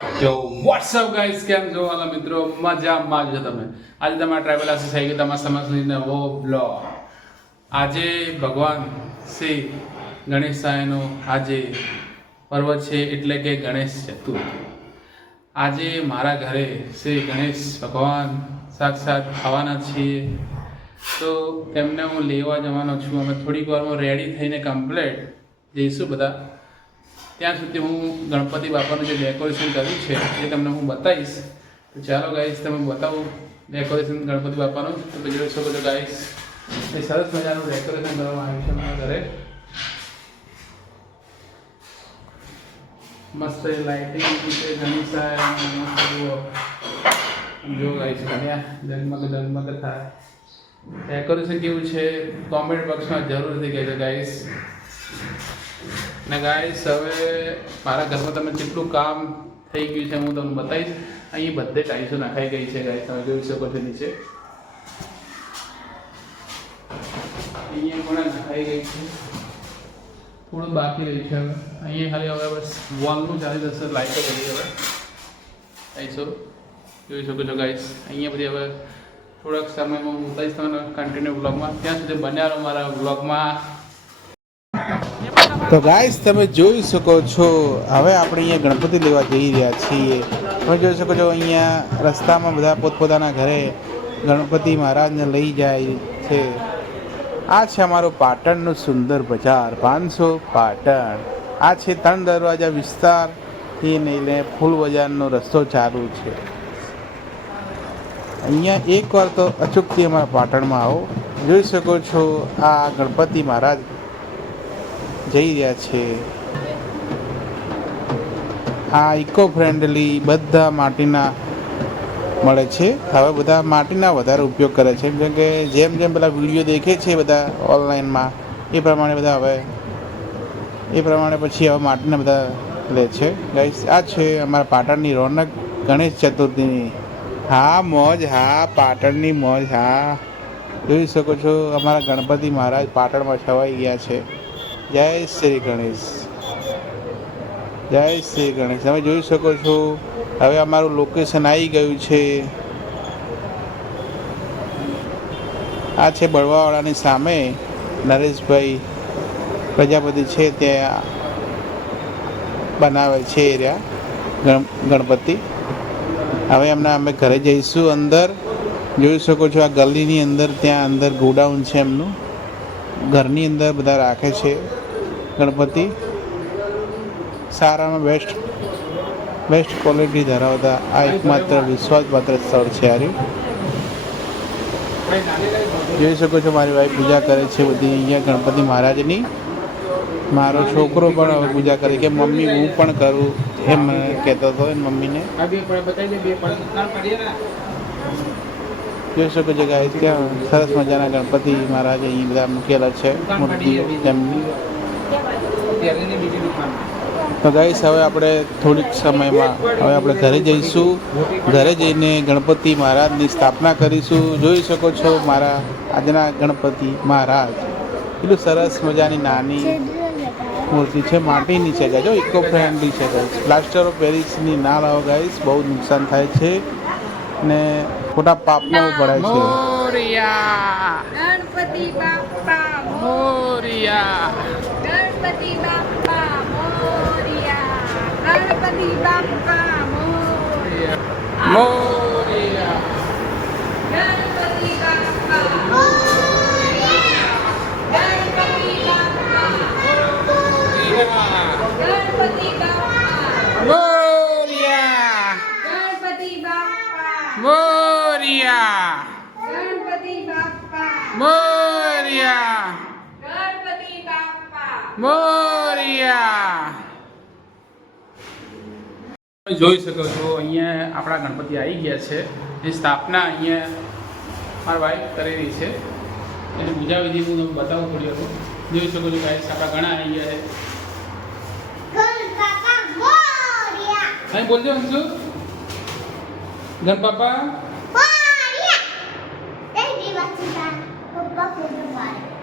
જો WhatsApp guys કેમ છો? વાલા મિત્રો. મજામાં છો તમે. આજે તમારા ટ્રાવેલ આસી આવી ગયો તમારા સમક્ષ નવો બ્લોગ આજે ભગવાન શ્રી ગણેશ સાયનો આજે પર્વ છે એટલે કે ગણેશ ચતુર્થી. આજે મારા ઘરે શ્રી ગણેશ ભગવાન સાક્ષાત ખાવાના છીએ. તો તેમને હું લેવા જવાનો છું. અમે થોડીક વારમાં રેડી થઈને કમ્પ્લેટ જઈશું બધા. ત્યાં સુધી હું ગણપતિ બાપાનું જે ડેકોરેશન કર્યું છે, એ તમને હું બતાવીશ. તો ચાલો ગાઈશ તમે બતાવું ડેકોરેશન ગણપતિ બાપાનું તો પછી જોઈ છો ગાઈસ એ સરસ મજાનું ડેકોરેશન કરવામાં આવ્યું છે મારા ઘરે. મસ્ત લાઇટિંગ છે ઘણી જો ગાઈશ કન્યા, જન્મક જન્મક થાય. ડેકોરેશન કેવું છે? કોમેન્ટ બોક્સમાં જરૂરથી કહેજો ગાઈસ ને ગાઈસ હવે મારા ઘરમાં તમે કેટલું કામ થઈ ગયું છે હું તમને બતાવીશ. અહીં બધે ટાઈસો નખાઈ ગઈ છે ગાઈસ તમે જોઈ શકો છો નીચે. અહીંયા પણ નખાઈ ગઈ છે. થોડું બાકી રહ્યું છે હવે. અહીંયા ખાલી હવે બસ વોલનું ચાલી જશે લાઈટો કરી હવે. ટાઈસો જોઈ શકો છો ગાઈસ અહીંયા બધી હવે થોડાક સમયમાં હું બતાવીશ તમને કન્ટિન્યુ બ્લોગમાં ત્યાં સુધી બન્યા રહો મારા બ્લોગમાં તો ગાઈસ તમે જોઈ શકો છો, હવે આપણે અહીંયા ગણપતિ લેવા જઈ રહ્યા છીએ. તમે જોઈ શકો છો, અહીંયા રસ્તામાં બધા પોતપોતાના ઘરે ગણપતિ મહારાજને લઈ જાય છે. આ છે અમારું પાટણનું સુંદર બજાર, પાંચસો પાટણ. આ છે ત્રણ દરવાજા વિસ્તારથી લઈને ફૂલ બજારનો રસ્તો ચાલુ છે. અહીંયા એકવાર તો અચૂકથી અમારા પાટણમાં આવો. જોઈ શકો છો, આ ગણપતિ મહારાજ જઈ રહ્યા છે. આ ઇકો ફ્રેન્ડલી બધા માટીના મળે છે. હવે બધા માટીના વધારે ઉપયોગ કરે છે. કેમ કે, જેમ જેમ પેલા વીડિયો દેખે છે બધા ઓનલાઈનમાં એ પ્રમાણે બધા હવે, એ પ્રમાણે પછી હવે માટીના બધા લે છે. ગાઈસ આ છે અમારા પાટણની રોનક ગણેશ ચતુર્થીની. હા, મોજ, હા, પાટણની મોજ, હા. જોઈ શકો છો, અમારા ગણપતિ મહારાજ પાટણમાં છવાઈ ગયા છે. જય શ્રી ગણેશ. જય શ્રી ગણેશ. તમે જોઈ શકો છો, હવે અમારું લોકેશન આવી ગયું છે. આ છે બળવાવાળાની સામે નરેશભાઈ પ્રજાપતિ છે ત્યાં બનાવે છે એરિયા ગણપતિ. હવે એમના અમે ઘરે જઈશું અંદર. જોઈ શકો છો આ ગલીની અંદર, ત્યાં અંદર ગોડાઉન છે એમનું. ઘરની અંદર બધા રાખે છે. ગણપતિ. સારામાં બેસ્ટ બેસ્ટ ક્વોલિટી ધરાવતા આ એકમાત્ર વિશ્વાસપાત્ર સ્થળ છે આર્યું. જોઈ શકો છો મારી વાઈફ પૂજા કરે છે બધી અહીંયા ગણપતિ મહારાજની. મારો છોકરો પણ હવે પૂજા કરે કે મમ્મી હું પણ કરું એમ કહેતો હતો મમ્મીને. જોઈ શકો છો ગાઈસ ત્યાં સરસ મજાના ગણપતિ મહારાજ અહીં બધા મૂકેલા છે મૂર્તિઓ તેમની તો ગાઈસ હવે આપણે થોડીક સમયમાં હવે આપણે ઘરે જઈશું. ઘરે જઈને ગણપતિ મહારાજની સ્થાપના કરીશું. જોઈ શકો છો મારા આજના ગણપતિ મહારાજ. એટલું સરસ મજાની નાની મૂર્તિ છે માટીની છે ગાઈસ. જો ઇકો ફ્રેન્ડલી છે ગાઈસ. પ્લાસ્ટર ઓફ પેરિસની ના લાવો ગાઈસ બહુ નુકસાન થાય છે. ને ખોટા પાપમાં પડાય છે. મોરિયા. ગણપતિ બાપ્પા મોરિયા. ગણપતિ બાપ્પા મોરિયા. ગણપતિ બાપ્પા મોરિયા. મોરિયા ગણપતિ બાપ્પા મોરિયા ગણપતિ બાપ્પા ગણપતિ બાપ્પા મોરિયા ગણપતિ બાપ્પા મોરિયા ગણપતિ બાપ્પા મોરિયા. ગણપતિ બાપ્પા મોરિયા. જોઈ શકો છો અહીંયા આપણા ગણપતિ આવી ગયા છે. એ સ્થાપના અહીંયા મારા વાઈફ કરેલી છે. એને પૂજા વિધિ હું તમને બતાવું થોડી હતું. જોઈ શકો છો ગાઈસ આપણા ઘણા આવી ગયા છે. અહીં બોલજો શું ગણપાપા uma coisa.